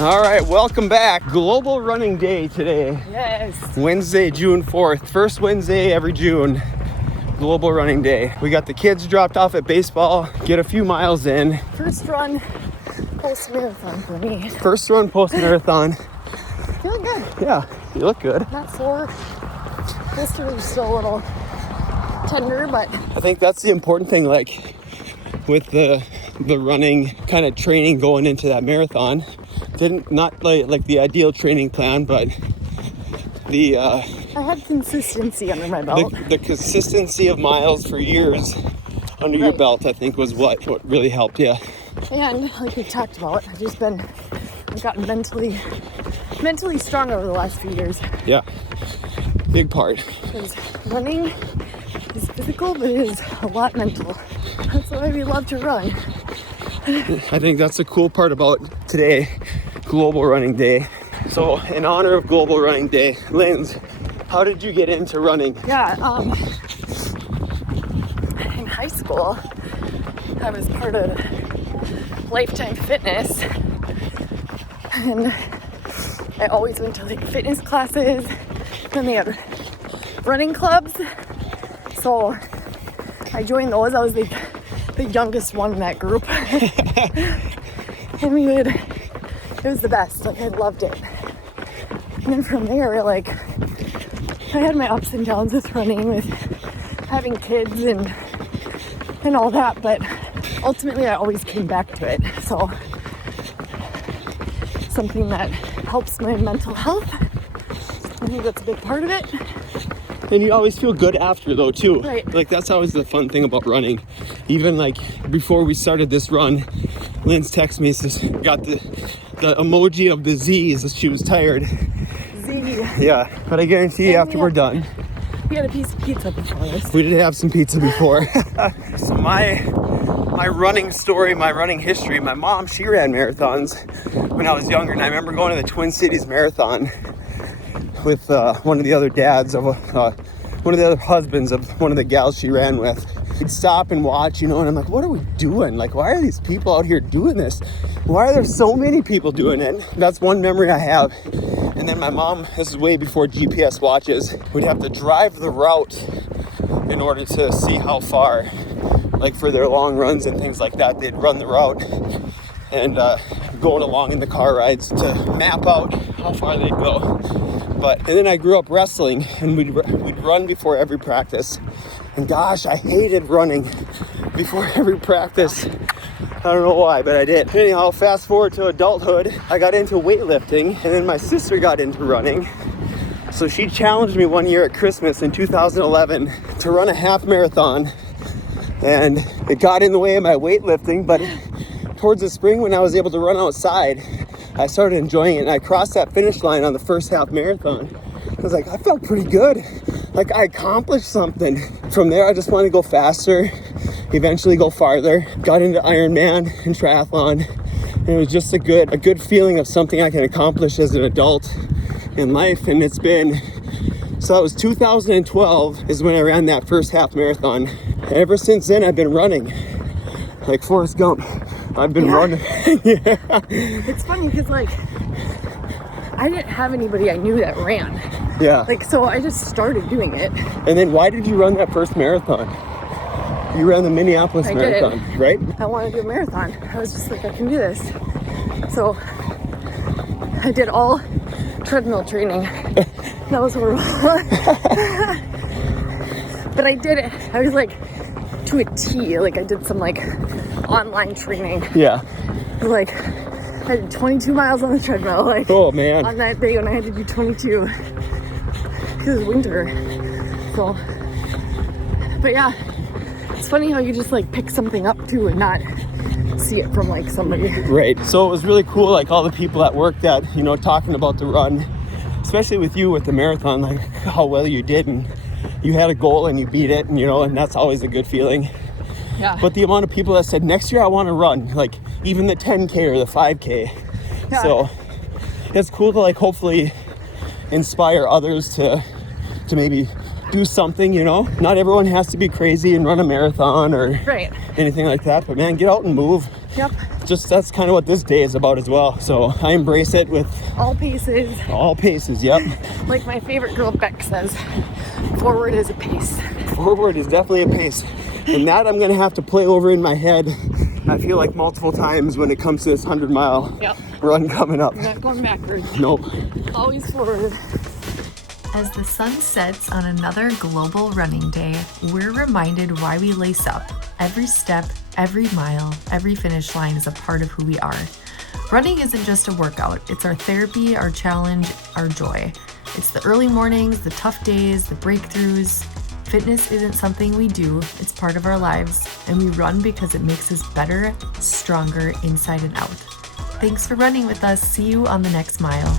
All right, welcome back. Global Running Day today. Yes. Wednesday, June 4th. First Wednesday every June. Global Running Day. We got the kids dropped off at baseball, get a few miles in. First run post-marathon for me. First run post-marathon. Feeling good. Yeah, you look good. Not sore. Yesterday was still a little tender, but I think that's the important thing, like with the running kind of training going into that marathon. Not like the ideal training plan, but the I had consistency under my belt. the consistency of miles for years under your belt, I think, was what really helped you. And like we talked about, I've gotten mentally strong over the last few years. Yeah, big part. Because running is physical, but it is a lot mental. That's why we love to run. I think that's the cool part about today, Global Running Day. So in honor of Global Running Day, Lindsay, how did you get into running? Yeah, in high school, I was part of Lifetime Fitness, and I always went to like fitness classes, then they had running clubs, so I joined those. I was the youngest one in that group. And it was the best. Like, I loved it. And then from there, like, I had my ups and downs with running, with having kids and all that, but ultimately I always came back to it. So something that helps my mental health, I think that's a big part of it. And you always feel good after, though, too. Right. Like, that's always the fun thing about running. Even, like, before we started this run, Lindsay texted me, says, got the emoji of the Z's as she was tired. Z. Yeah, but I guarantee you after we're done. We had a piece of pizza before this. We did have some pizza before. So my running story, my running history, my mom, she ran marathons when I was younger. And I remember going to the Twin Cities Marathon with one of the other dads of one of the other husbands of one of the gals she ran with. We'd stop and watch, and I'm like, what are we doing? Like, why are these people out here doing this? Why are there so many people doing it? That's one memory I have. And then my mom, this is way before GPS watches, would have to drive the route in order to see how far, like for their long runs and things like that, they'd run the route and going along in the car rides to map out how far they'd go. And then I grew up wrestling, and we'd run before every practice. And gosh, I hated running before every practice. I don't know why, but I did. Anyhow, fast forward to adulthood, I got into weightlifting, and then my sister got into running. So she challenged me one year at Christmas in 2011 to run a half marathon. And it got in the way of my weightlifting, but towards the spring when I was able to run outside, I started enjoying it, and I crossed that finish line on the first half marathon. I was like, I felt pretty good. Like, I accomplished something. From there, I just wanted to go faster, eventually go farther. Got into Ironman and triathlon, and it was just a good feeling of something I can accomplish as an adult in life. And it's been, so that was 2012 is when I ran that first half marathon. And ever since then, I've been running. Like Forrest Gump, I've been running. Yeah. It's funny because, like, I didn't have anybody I knew that ran. Yeah. Like, so I just started doing it. And then why did you run that first marathon? You ran the Minneapolis Marathon, right? I wanted to do a marathon. I was just like, I can do this. So I did all treadmill training. That was horrible. But I did it. I was like, to a T. Like, I did some like online training. Yeah. Like, I did 22 miles on the treadmill. Like, oh man. On that day when I had to do 22. Because it was winter. So, but yeah, it's funny how you just like pick something up too and not see it from like somebody. Right. So it was really cool, like all the people that worked at, talking about the run, especially with you with the marathon, like how well you did, and you had a goal and you beat it, and that's always a good feeling. Yeah. But the amount of people that said, next year I want to run, like even the 10K or the 5K. Yeah. So it's cool to like hopefully inspire others to maybe do something, Not everyone has to be crazy and run a marathon or anything like that. But man, get out and move. Yep. Just that's kind of what this day is about as well. So I embrace it with All paces. all paces. Yep. Like my favorite girl Beck says, forward is a pace. Forward is definitely a pace. And that I'm going to have to play over in my head, I feel like multiple times when it comes to this 100-mile Yep. run coming up. I'm not going backwards. Nope. Always forward. As the sun sets on another global running day, we're reminded why we lace up. Every step, every mile, every finish line is a part of who we are. Running isn't just a workout, it's our therapy, our challenge, our joy. It's the early mornings, the tough days, the breakthroughs. Fitness isn't something we do, it's part of our lives, and we run because it makes us better, stronger inside and out. Thanks for running with us. See you on the next mile.